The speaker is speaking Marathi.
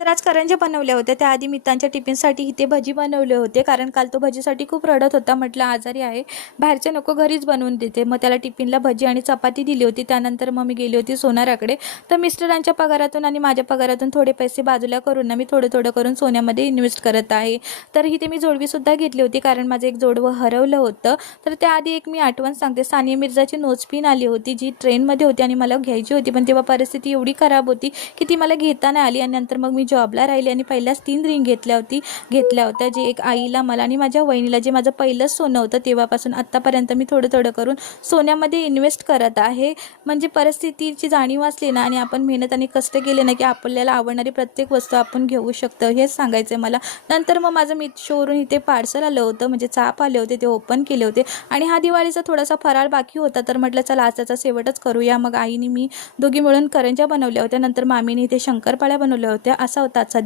तर आज करंज्या बनवल्या होत्या. त्याआधी मित्रांच्या टिफिनसाठी इथे भजी बनवले होते, कारण काल तो भजीसाठी खूप रडत होता. म्हटलं आजारी आहे, बाहेरचे नको, घरीच बनवून देते. मग त्याला टिफिनला भजी आणि चपाती दिली होती. त्यानंतर मग मी गेली होती सोनाराकडे. तर मिस्टरांच्या पगारातून आणि माझ्या पगारातून थोडे पैसे बाजूला करून ना मी थोडं थोडं करून सोन्यामध्ये इन्व्हेस्ट करत आहे. तर इथे मी जोडवीसुद्धा घेतली होती, कारण माझं एक जोडवं हरवलं होतं. तर त्याआधी एक मी आठवण सांगते, सानिया मिर्झाची नोजपिन आली होती, जी ट्रेनमध्ये होती आणि मला घ्यायची होती. पण तेव्हा परिस्थिती एवढी खराब होती की ती मला घेता नाही आली. आणि नंतर मग मी जॉबला राहिली आणि पहिल्याच 3 रिंग घेतल्या होत्या, जे एक आईला, मला आणि माझ्या वहिनीला, जे माझं पहिलंच सोनं होतं. तेव्हापासून आत्तापर्यंत मी थोडं थोडं करून सोन्यामध्ये इन्व्हेस्ट करत आहे. म्हणजे परिस्थितीची जाणीव असली ना आणि आपण मेहनत आणि कष्ट केले ना की आपल्याला आवडणारी प्रत्येक वस्तू आपण घेऊ शकतो, हेच सांगायचं आहे मला. नंतर मग माझं शोवरून इथे पार्सल आलं होतं, म्हणजे चाप आले होते, ते ओपन केले होते. आणि हा दिवाळीचा थोडासा फराळ बाकी होता, तर म्हटलं चला आजचा शेवटच करूया. मग आईने मी दोघी मिळून करंज्या बनवल्या होत्या. नंतर मामीने इथे शंकरपाळ्या बनवल्या होत्या. असा होता आजचा